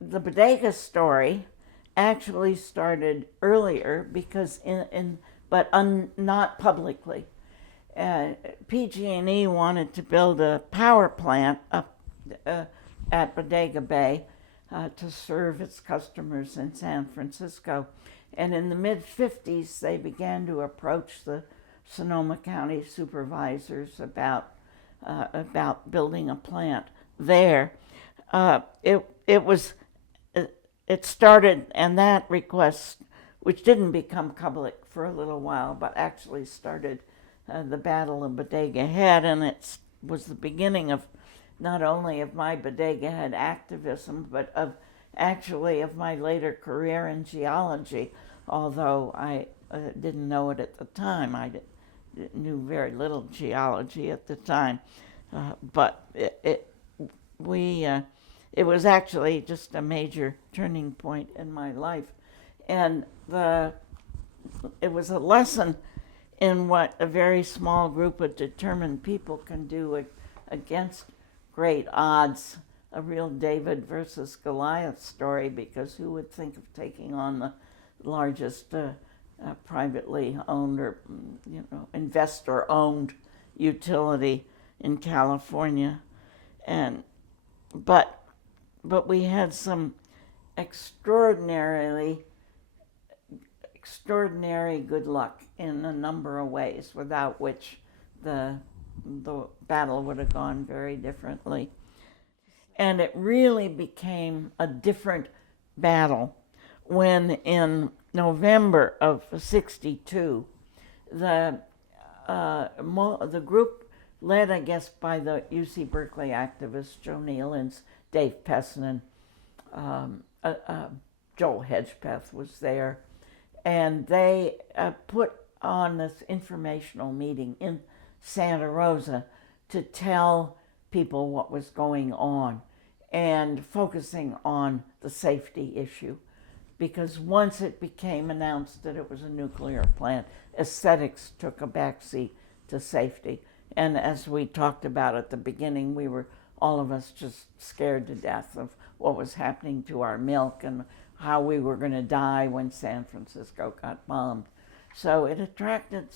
the bodega story actually started earlier because not publicly. PG&E wanted to build a power plant up at Bodega Bay to serve its customers in San Francisco. And in the mid-50s, they began to approach the Sonoma County supervisors about building a plant there. It started, and that request, which didn't become public for a little while, but actually started the Battle of Bodega Head, and it was the beginning of not only of my Bodega Head activism, but of my later career in geology, although I didn't know it at the time. I knew very little geology at the time, but it was actually just a major turning point in my life, and it was a lesson in what a very small group of determined people can do against great odds, a real David versus Goliath story, because who would think of taking on the largest privately owned or investor-owned utility in California, but we had some extraordinary good luck in a number of ways, without which the battle would have gone very differently. And it really became a different battle when in November of '62, the group led, I guess, by the UC Berkeley activists, Joe Nealins, Dave Pessin, Joel Hedgepeth was there, and they put on this informational meeting in Santa Rosa to tell people what was going on and focusing on the safety issue. Because once it became announced that it was a nuclear plant, aesthetics took a backseat to safety. And as we talked about at the beginning, we were, all of us, just scared to death of what was happening to our milk and how we were going to die when San Francisco got bombed. So it attracted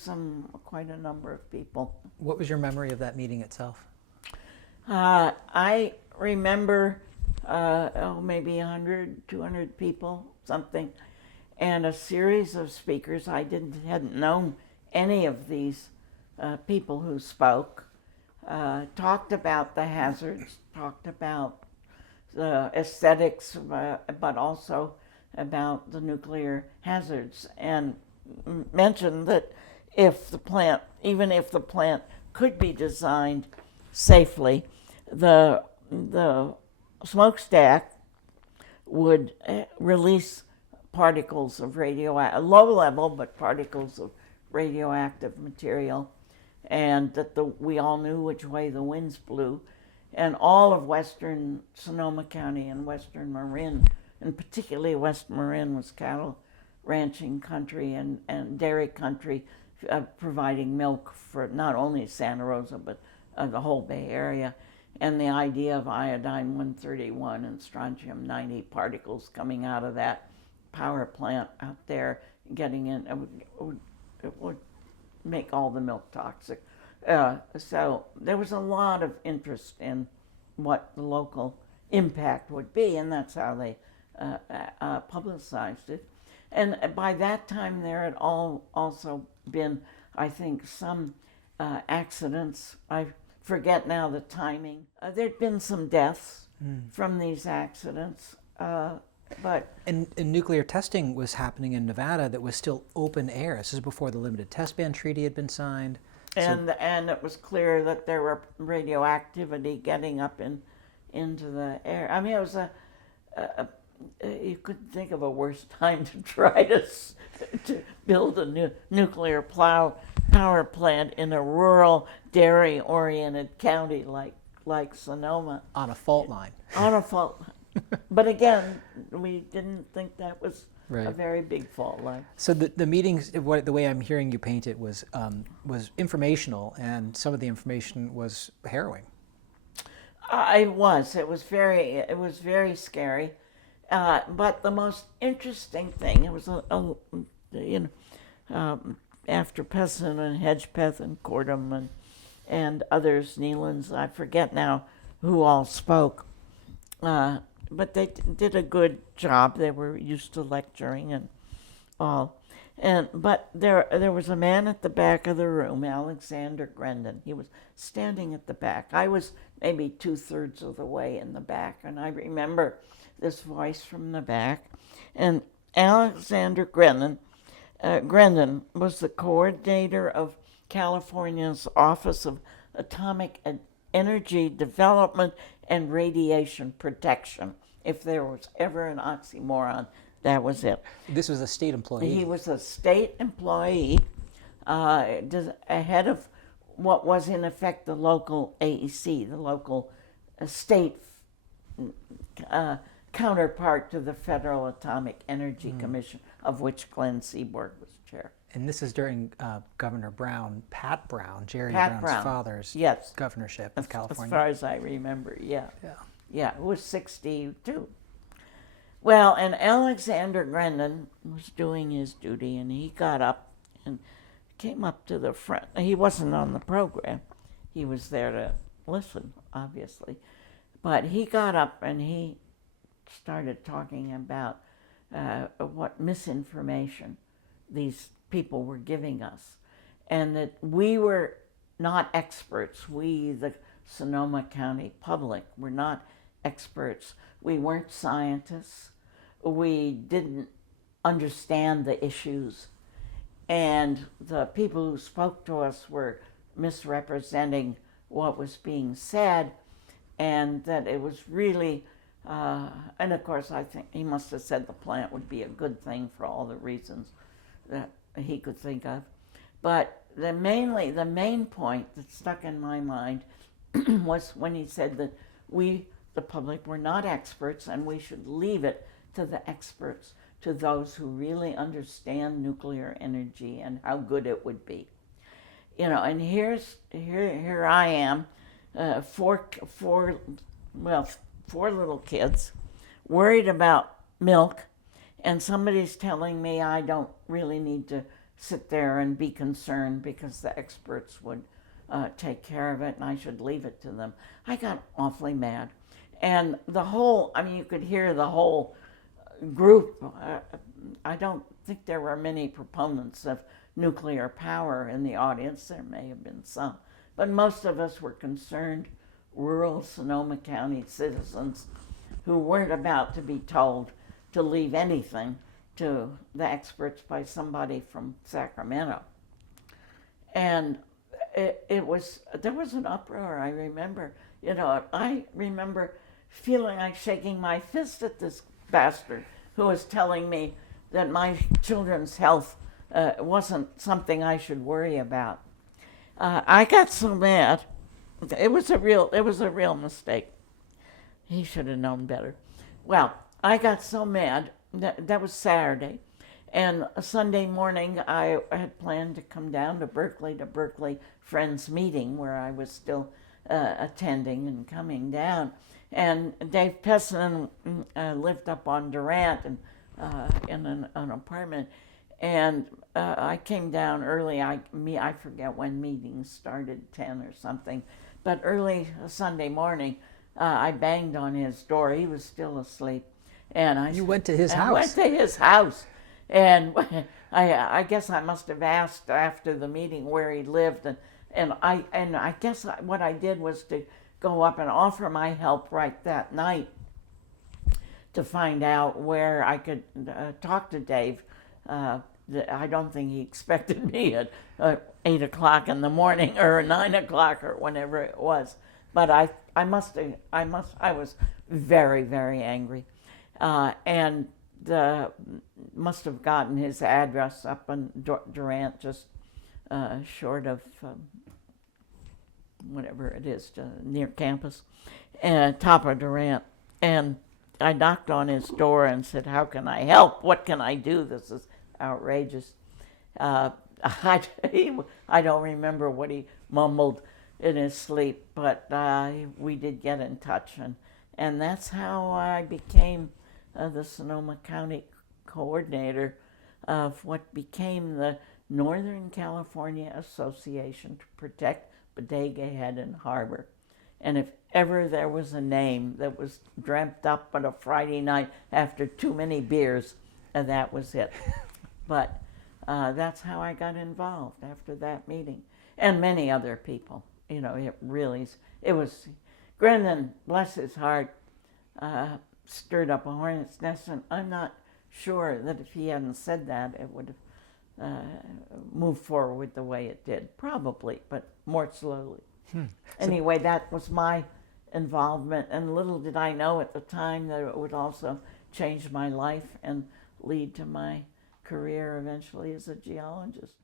quite a number of people. What was your memory of that meeting itself? I remember maybe 100, 200 people, something, and a series of speakers. I hadn't known any of these people who spoke. Talked about the hazards, talked about the aesthetics, but also about the nuclear hazards, and mentioned that even if the plant could be designed safely, the smokestack would release particles of low level, but particles of radioactive material, and that we all knew which way the winds blew. And all of western Sonoma County and western Marin, and particularly West Marin, was cattle ranching country and dairy country, providing milk for not only Santa Rosa, but the whole Bay Area. And the idea of iodine-131 and strontium-90 particles coming out of that power plant out there, getting in, it would make all the milk toxic. So there was a lot of interest in what the local impact would be, and that's how they publicized it. And by that time, there had also been, I think, some accidents. I forget now the timing. There'd been some deaths from these accidents, but... And nuclear testing was happening in Nevada that was still open air. This is before the Limited Test Ban Treaty had been signed. And it was clear that there were radioactivity getting up into the air. I mean, it was you couldn't think of a worse time to try to build a nuclear power plant in a rural, dairy-oriented county like Sonoma. On a fault line. On a fault line. But again, we didn't think that was right. A very big fault line. So the meetings, the way I'm hearing you paint it, was informational, and some of the information was harrowing. It was very scary, But the most interesting thing, it was after Pessin and Hedgepeth and Cordham and others, Neelands, I forget now who all spoke. But they did a good job. They were used to lecturing and all. But there was a man at the back of the room, Alexander Grendon. He was standing at the back. I was maybe 2/3 of the way in the back, and I remember this voice from the back. And Alexander Grendon was the coordinator of California's Office of Atomic Energy Development and Radiation Protection. If there was ever an oxymoron, that was it. This was a state employee. He was a state employee, ahead of what was in effect the local AEC, the local state counterpart to the Federal Atomic Energy Commission, of which Glenn Seaborg was chair. And this is during Governor Brown, Pat Brown, Jerry Pat Brown's father's governorship of California. As far as I remember, yeah. Yeah. Yeah, it was 62. Well, and Alexander Grendon was doing his duty, and he got up and came up to the front. He wasn't on the program. He was there to listen, obviously. But he got up and he started talking about what misinformation these people were giving us, and that we were not experts. We, the Sonoma County public, were not experts. We weren't scientists. We didn't understand the issues. And the people who spoke to us were misrepresenting what was being said, and that it was really, and of course I think he must have said the plant would be a good thing for all the reasons that he could think of. But the main point that stuck in my mind was when he said that we, the public, were not experts, and we should leave it to the experts, to those who really understand nuclear energy and how good it would be. You know, and here I am, four little kids, worried about milk, and somebody's telling me I don't really need to sit there and be concerned because the experts would take care of it and I should leave it to them. I got awfully mad. And you could hear the whole group. I don't think there were many proponents of nuclear power in the audience. There may have been some. But most of us were concerned rural Sonoma County citizens who weren't about to be told to leave anything to the experts by somebody from Sacramento. And there was an uproar, I remember. You know, I remember feeling like shaking my fist at this bastard who was telling me that my children's health wasn't something I should worry about. I got so mad. It was a real mistake. He should have known better. Well, I got so mad. That was Saturday. And a Sunday morning, I had planned to come down to Berkeley Friends meeting, where I was still attending and coming down. And Dave Pessin lived up on Durant and in an apartment. And I came down early. I forget when meetings started, 10 or something. But early Sunday morning, I banged on his door. He was still asleep. And You went to his house? I went to his house. And I guess I must have asked after the meeting where he lived. And I guess what I did was to go up and offer my help right that night to find out where I could talk to Dave. I don't think he expected me at 8 o'clock in the morning or 9 o'clock or whenever it was. But I was very, very angry. And must have gotten his address up on Durant, just short of whatever it is, near campus, top of Durant. And I knocked on his door and said, "How can I help? What can I do? This is outrageous." I don't remember what he mumbled in his sleep, but we did get in touch, and that's how I became the Sonoma County coordinator of what became the Northern California Association to Protect Bodega Head and Harbor. And if ever there was a name that was dreamt up on a Friday night after too many beers, that was it. But that's how I got involved after that meeting. And many other people. You know, it was, Brendan, bless his heart, stirred up a hornet's nest, and I'm not sure that if he hadn't said that, it would have moved forward the way it did. Probably, but more slowly. Anyway, that was my involvement, and little did I know at the time that it would also change my life and lead to my career eventually as a geologist.